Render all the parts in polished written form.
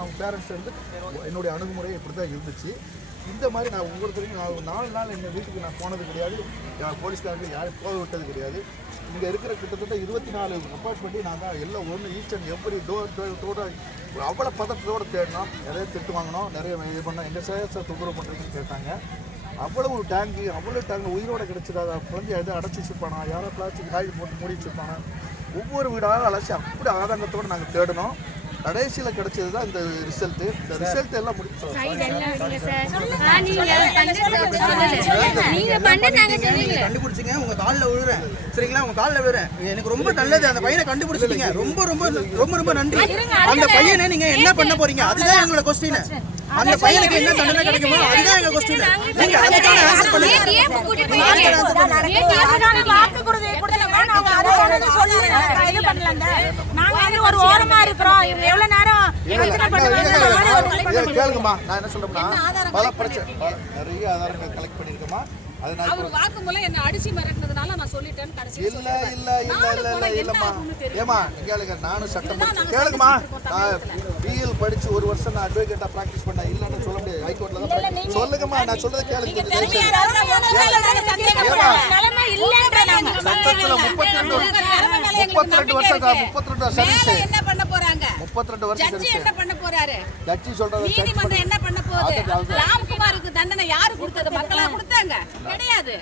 அவங்க பேரண்ட்ஸ் வந்து என்னுடைய அணுகுமுறை இப்படி தான் இருந்துச்சு. இந்த மாதிரி நான் ஒவ்வொருத்தரையும் நான் 4 நாள் எங்கள் வீட்டுக்கு நான் போனது கிடையாது, போலீஸ்காரர்கள் யாரும் போக விட்டது கிடையாது. இங்கே இருக்கிற கிட்டத்தட்ட 24 அப்பார்ட்மெண்ட்டு நான் தான் எல்லாம் ஒன்று ஈச் அண்ட் எவ்ரி டோர் அவ்வளோ பதற்றத்தோடு தேடினோம். நிறைய திட்டு வாங்கினோம், நிறைய இது பண்ணோம். எங்கள் சார் தொந்தரவு பண்ணுறீங்கன்னு கேட்டாங்க. அவ்வளவு டேங்கு உயிரோடு கிடச்சிது. அதை வந்து எதை அடைச்சி வச்சுருப்பானா, யாரோ பிளாஸ்டிக் காய் போட்டு மூடி வச்சுருப்பானா, ஒவ்வொரு வீடாக அலசி அப்படி ஆதங்கத்தோடு நாங்கள் தேடினோம். கடைசியில் கிடைச்சது தான் இந்த ரிசல்ட்டு. இந்த ரிசல்ட் எல்லாம் முடிச்சோம். கண்டுபிடிச்சிங்க, உங்க காலில் விழுறேன் சரிங்களா, உங்க காலில் விழுறேன். எனக்கு ரொம்ப நல்லது, அந்த பையனை கண்டுபிடிச்சிட்டீங்க. ரொம்ப ரொம்ப ரொம்ப ரொம்ப நன்றி. அந்த பையனை நீங்க என்ன பண்ண போறீங்க, அதுதான் எங்களோட கொஸ்டின். அந்த பையனுக்கு என்ன தண்டனை கிடைக்குமோ அதுதான் எங்க கொஸ்டின். நீங்க அதுக்கான ஆன்சர் பண்ணுங்க. கேளுங்கம்மா, நான் என்ன சொல்றேன்னா பல பிரச்சனை நிறைய ஆதாரங்கள் கலெக்ட் பண்ணிருக்கோமா. அவர் வாக்குமூலம் என்ன அடிச்சு மிரட்டினதுனால நான் சொல்லிட்டேன். கடைசி இல்லம்மா ஏமா கேளுங்க, நானும் சட்டம் கேளுங்கம்மா. நான் பிஎல் படிச்சு 1 வருஷம் நான் அட்வொகேட்டா பிராக்டிஸ் பண்ணேன். இல்லன்னு சொல்ல முடியாது, ஹைகோர்ட்ல தான். சொல்லுங்கம்மா, நான் சொல்றத கேளுங்க. சட்டத்துல 32 வருஷம் சர்வீஸ். என்ன பண்ண போறாங்க? 32 வருஷம் ஜட்ஜி என்ன பண்ண போறாரு? ஜட்ஜி சொல்றது நீதிமன்றம் என்ன பண்ண போகுது? ராம்குமாருக்கு தண்டனை யாரு கொடுத்தது? மக்களா கொடுத்தாங்க? கிடையாது,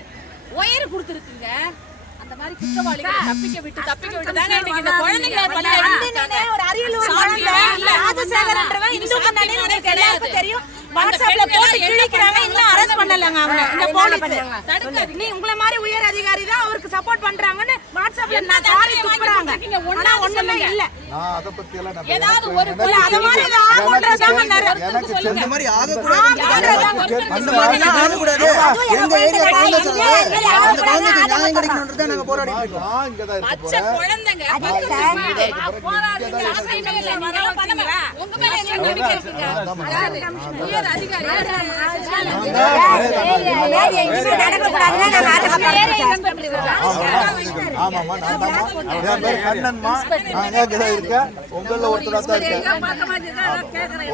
ஒயர் கொடுத்துருக்குங்க. அந்த மாதிரி குற்றவாளிகளை தப்பிக்க விட்டு தாங்க இன்னைக்கு இந்த குழந்தைகளை பண்ணாங்க. ஒரு அரியலூர் குழந்தை ராஜசேகரன்றவன் இந்து முன்னணி உங்களுக்கு எல்லாருக்கும் தெரியும். வாட்ஸ்அப்ல போட்டு கிழிக்கிறாங்க, இன்னும் அரெஸ்ட் பண்ணலங்க அவங்க. இந்த போலீஸ் நீ உங்கள மாதிரி உயர் அதிகாரி தான் அவருக்கு சப்போர்ட் பண்றாங்கன்னு வாட்ஸ்அப்ல நான் காரி துப்புறாங்க. ஆனா ஒண்ணுமே இல்ல. நான் அத பத்தி எல்லாம் ஏதாவது ஒரு அத மாதிரி ஆகுன்றதாங்க எனக்கு இந்த மாதிரி ஆக கூடாது. அந்த மாதிரி ஆக கூடாது. எங்க ஏரியா குழந்தை சொல்லுங்க, அந்த குழந்தைக்கு நியாயம் கிடைக்கணும்ன்றத நாங்க போராடிட்டு இருக்கோம். நான் இங்க தான் இருக்க பச்சை போறேன். குழந்தைங்க போராடுங்க. நீங்க பண்ணுவீங்களா? உங்க மேல என்ன நம்பிக்கை இருக்குங்க? உயர் அதிகாரி ஆமாமா, நான் தான். என் பேர் கண்ணன்மா. நான் இங்க தான் இருக்கேன். உங்கள ஒருத்தரா தான் இருக்கேன்.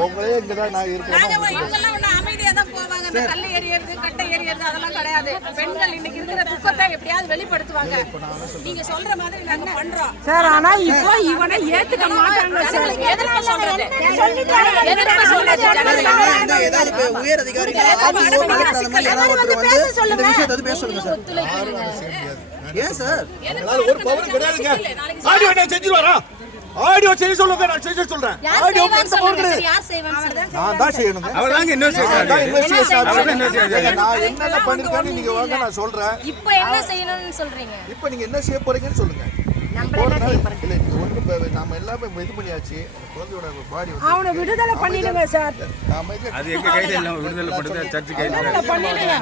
உங்களே இங்க தான் நான் இருக்கேன். இவங்கெல்லாம் ஒண்ணு அமைதியா தான் போவாங்க. இந்த கல்லு எறியறது, கட்டை எறியறது அதெல்லாம் கிடையாது. பெண்கள் இன்னைக்கு இருக்கிற துக்கத்தை எப்படியாவது வெளிப்படுத்துவாங்க. நீங்க சொல்ற மாதிரி நாங்க பண்றோம் சார். ஆனா இப்போ இவனை ஏத்துக்க மாட்டாங்க சார். எதுக்கு சொல்றது? ஏதாவது உயர் அதிகாரிகள் ஆர்டிஓ கலெக்டர் அந்த மாதிரி யாராவது ஒருத்தர் வந்து இந்த விஷயத்தை பேச சொல்லுங்க சார். ஏன் சார் ஒரு பவர் கிடையாதுங்க. ஆடியோ என்ன செஞ்சிருவாரா? ஆடியோ செய்ய சொல்லுங்க, நான் செய்ய சொல்றேன். ஆடியோ எந்த பவர் கிடையாது. நான் தான் செய்யணுங்க. அவர்தாங்க இன்வெஸ்டிகேஷன். நான் என்னென்ன பண்ணிருக்கேன்னு நீங்க வாங்க, நான் சொல்றேன். இப்போ என்ன செய்யணும்னு சொல்றீங்க? இப்போ நீங்க என்ன செய்ய போறீங்கன்னு சொல்லுங்க. இல்ல நீங்க ஒண்ணு நாம எல்லாமே இது பண்ணியாச்சு. குழந்தையோட பாடி அவனை விடுதலை பண்ணிடுங்க சார். அது எங்க கையில இல்ல, விடுதலை படுதா சர்ச் கையில பண்ணிடுங்க.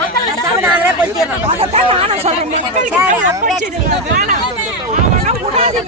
மக்கள் சாவனாலே போயிட்டேன். அததான் நானும் சொல்றேன். சார் அப்படியே வேணாம். அவன கூடாது.